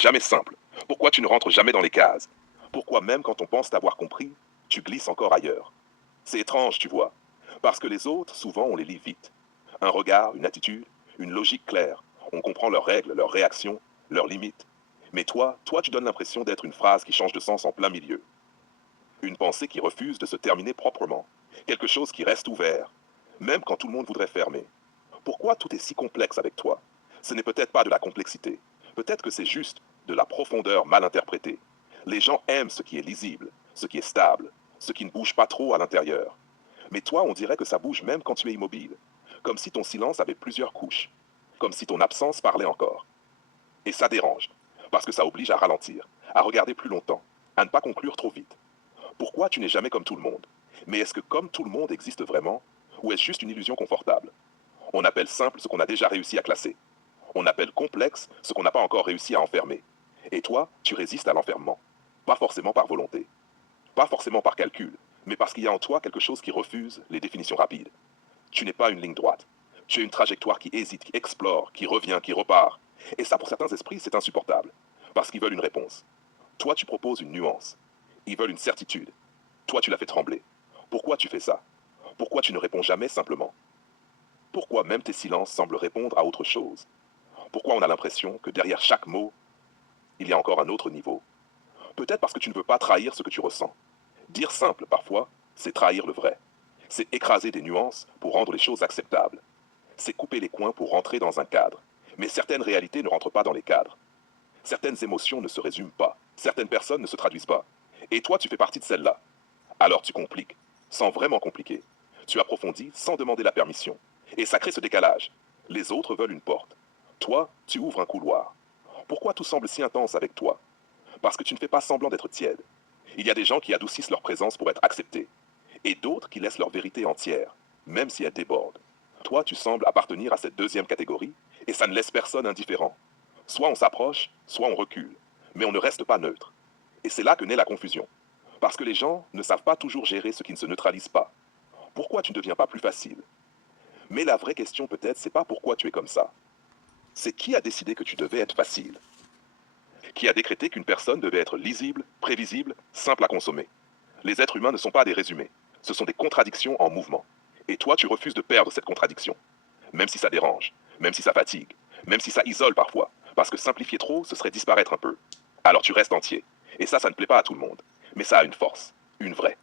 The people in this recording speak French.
jamais simple? Pourquoi tu ne rentres jamais dans les cases? Pourquoi même quand on pense t'avoir compris, tu glisses encore ailleurs? C'est étrange, tu vois, parce que les autres, souvent, on les lit vite. Un regard, une attitude, une logique claire. On comprend leurs règles, leurs réactions, leurs limites. Mais toi, tu donnes l'impression d'être une phrase qui change de sens en plein milieu. Une pensée qui refuse de se terminer proprement. Quelque chose qui reste ouvert, même quand tout le monde voudrait fermer. Pourquoi tout est si complexe avec toi? Ce n'est peut-être pas de la complexité. Peut-être que c'est juste de la profondeur mal interprétée. Les gens aiment ce qui est lisible, ce qui est stable, ce qui ne bouge pas trop à l'intérieur. Mais toi, on dirait que ça bouge même quand tu es immobile. Comme si ton silence avait plusieurs couches. Comme si ton absence parlait encore. Et ça dérange. Parce que ça oblige à ralentir, à regarder plus longtemps, à ne pas conclure trop vite. Pourquoi tu n'es jamais comme tout le monde? Mais est-ce que comme tout le monde existe vraiment? Ou est-ce juste une illusion confortable? On appelle simple ce qu'on a déjà réussi à classer. On appelle complexe ce qu'on n'a pas encore réussi à enfermer. Et toi, tu résistes à l'enfermement. Pas forcément par volonté, pas forcément par calcul, mais parce qu'il y a en toi quelque chose qui refuse les définitions rapides. Tu n'es pas une ligne droite. Tu es une trajectoire qui hésite, qui explore, qui revient, qui repart. Et ça, pour certains esprits, c'est insupportable. Parce qu'ils veulent une réponse. Toi, tu proposes une nuance. Ils veulent une certitude. Toi, tu la fais trembler. Pourquoi tu fais ça? Pourquoi tu ne réponds jamais simplement? Pourquoi même tes silences semblent répondre à autre chose? Pourquoi on a l'impression que derrière chaque mot, il y a encore un autre niveau? Peut-être parce que tu ne veux pas trahir ce que tu ressens. Dire simple, parfois, c'est trahir le vrai. C'est écraser des nuances pour rendre les choses acceptables. C'est couper les coins pour rentrer dans un cadre. Mais certaines réalités ne rentrent pas dans les cadres. Certaines émotions ne se résument pas. Certaines personnes ne se traduisent pas. Et toi, tu fais partie de celles-là. Alors tu compliques, sans vraiment compliquer. Tu approfondis sans demander la permission. Et ça crée ce décalage. Les autres veulent une porte. Toi, tu ouvres un couloir. Pourquoi tout semble si intense avec toi? Parce que tu ne fais pas semblant d'être tiède. Il y a des gens qui adoucissent leur présence pour être acceptés. Et d'autres qui laissent leur vérité entière, même si elle déborde. Toi, tu sembles appartenir à cette deuxième catégorie, et ça ne laisse personne indifférent. Soit on s'approche, soit on recule. Mais on ne reste pas neutre. Et c'est là que naît la confusion. Parce que les gens ne savent pas toujours gérer ce qui ne se neutralise pas. Pourquoi tu ne deviens pas plus facile? Mais la vraie question peut-être, c'est pas pourquoi tu es comme ça. C'est qui a décidé que tu devais être facile? Qui a décrété qu'une personne devait être lisible, prévisible, simple à consommer? Les êtres humains ne sont pas des résumés. Ce sont des contradictions en mouvement. Et toi, tu refuses de perdre cette contradiction. Même si ça dérange, même si ça fatigue, même si ça isole parfois. Parce que simplifier trop, ce serait disparaître un peu. Alors tu restes entier. Et ça ne plaît pas à tout le monde. Mais ça a une force, une vraie.